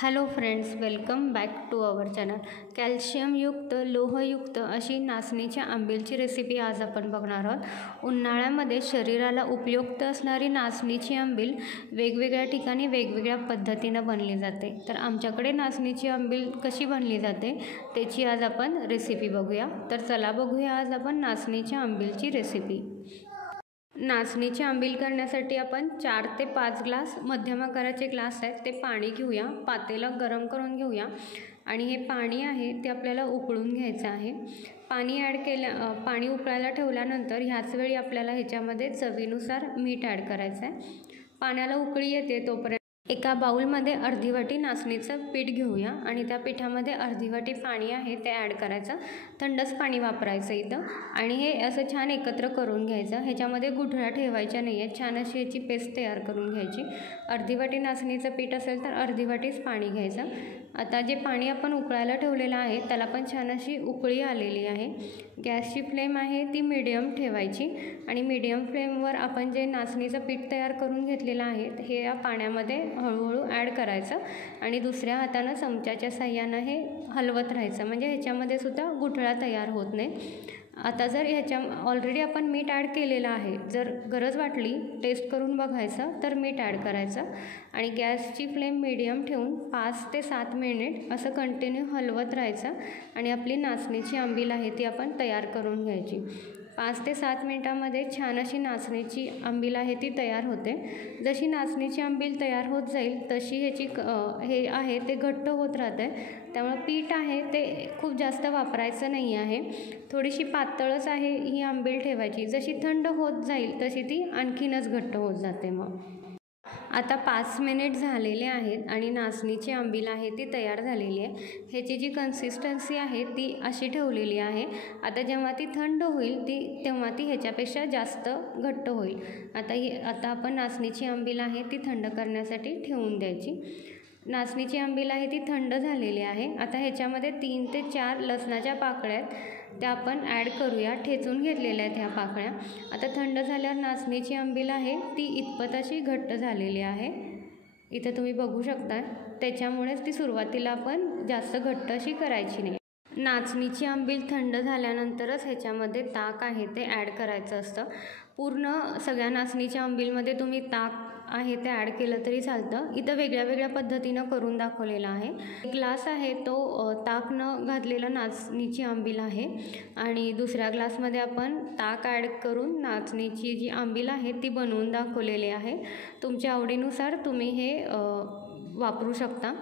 Hello friends, welcome back to our channel. कॅल्शियमयुक्त लोहयुक्त अशी नाचणीच्या आंबीलची रेसिपी आज आपण बघणार आहोत. उन्हाळ्यामध्ये शरीराला उपयुक्त असणारी नाचणीची आंबील वेगवेगळ्या ठिकाणी वेगवेगळ्या पद्धतीनं बनली जाते. तर आमच्याकडे नाचणीची आंबील कशी बनली जाते त्याची आज आपण रेसिपी बघूया. तर चला बघूया आज आपण नाचणीच्या आंबीलची रेसिपी. नाचणीची आंबील करण्यासाठी आपण 4 ते 5 ग्लास मध्यम आकाराचे ग्लास आहेत ते पाणी घेऊया. पातेलं गरम करून घेऊया आणि हे पाणी आहे ते आपल्याला उकळून घ्यायचं आहे. पाणी उकळायला ठेवल्यानंतर ह्याच वेळी आपल्याला ह्याच्यामध्ये चवीनुसार मीठ ॲड करायचं आहे. पाण्याला उकळी येते तोपर्यंत एका बाउलमध्ये अर्धी वाटी नाचणीचं पीठ घेऊया आणि त्या पिठामध्ये अर्धी वाटी पाणी आहे ते ॲड करायचं. थंडच पाणी वापरायचं इथं आणि हे असं छान एकत्र करून घ्यायचं. ह्याच्यामध्ये गुठळ्या ठेवायच्या नाही आहेत. छान अशी याची पेस्ट तयार करून घ्यायची. अर्धी वाटी नाचणीचं पीठ असेल तर अर्धी वाटीच पाणी घ्यायचं. आता जे पाणी आपण उकळायला ठेवलेलं आहे त्याला पण छान अशी उकळी आलेली आहे. गॅसची फ्लेम आहे ती मीडियम ठेवायची आणि मीडियम फ्लेमवर आपण जे नाचणीचं पीठ तयार करून घेतलेलं आहे हे या पाण्यामध्ये हळूहळू ॲड करायचं आणि दुसऱ्या हातानं चमच्याच्या साह्यानं हे हलवत राहायचं, म्हणजे ह्याच्यामध्ये सुद्धा गुठळा तयार होत नाही. आता जर ऑलरेडी आपण मीठ ॲड केलेलं आहे, जर गरज वाटली टेस्ट करून बघायचं तर मीठ ॲड करायचं आणि गॅसची फ्लेम मीडियम ठेवून 5 ते 7 मिनिट असं कंटिन्यू हलवत राहायचं आणि आपली नाचणीची आंबील आहे ती आपण तयार करून घ्यायची. 5 ते 7 मिनिटांमध्ये छान अशी नाचणीची आंबील आहे ती तयार होते. जशी नाचणीची आंबील तयार होत जाईल तशी हे आहे ते घट्ट होत राहते. त्यामुळे पीठ आहे ते खूप जास्त वापरायचं नाही आहे. थोडीशी पातळच आहे ही आंबील ठेवायची. जशी थंड होत जाईल तशी ती आणखीनच घट्ट होत जाते. मग आता 5 मिनिट झालेले आहेत आणि नाचणीची आंबील आहे ती तयार झालेली आहे. ह्याची जी कन्सिस्टन्सी आहे ती अशी ठेवलेली आहे. आता जेव्हा ती थंड होईल तेव्हा ती ह्याच्यापेक्षा जास्त घट्ट होईल. आता आपण नाचणीची आंबील आहे ती थंड करण्यासाठी ठेवून द्यायची. नाचणीची आंबील आहे ती थंड झालेली आहे. आता ह्याच्यामध्ये 3 ते 4 लसणाच्या पाकळ्या त्या आपण ॲड करूया. ठेचून घेतलेल्या आहेत ह्या पाकळ्या. आता थंड झाल्यावर नाचणीची आंबील आहे ती इतपत अशी घट्ट झालेली आहे. इथं तुम्ही बघू शकता. त्याच्यामुळेच ती सुरुवातीला आपण जास्त घट्ट अशी करायची नाही. नाचणीची आंबील थंड झाल्यानंतरच ह्याच्यामध्ये ताक आहे ते ॲड करायचं असतं. पूर्ण सगळ्या नाचणीच्या आंबीलमध्ये तुम्ही ताक आहे ते ॲड केलं तरी चालतं. इथं वेगळ्या वेगळ्या पद्धतीनं करून दाखवलेलं आहे. ग्लास आहे तो ताक न घातलेला नाचणीची आंबील आहे आणि दुसऱ्या ग्लासमध्ये आपण ताक ॲड करून नाचणीची जी आंबील आहे ती बनवून दाखवलेली आहे. तुमच्या आवडीनुसार तुम्ही हे वापरू शकता.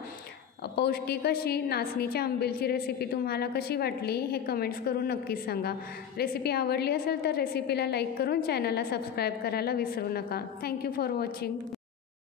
पौष्टिक अशी नाचणीच्या आंबीलची रेसिपी तुम्हाला कशी वाटली हे कमेंट्स करून नक्कीच सांगा. रेसिपी आवडली असेल तर रेसिपीला लाईक करून चॅनलला सबस्क्राईब करायला विसरू नका. Thank you for watching.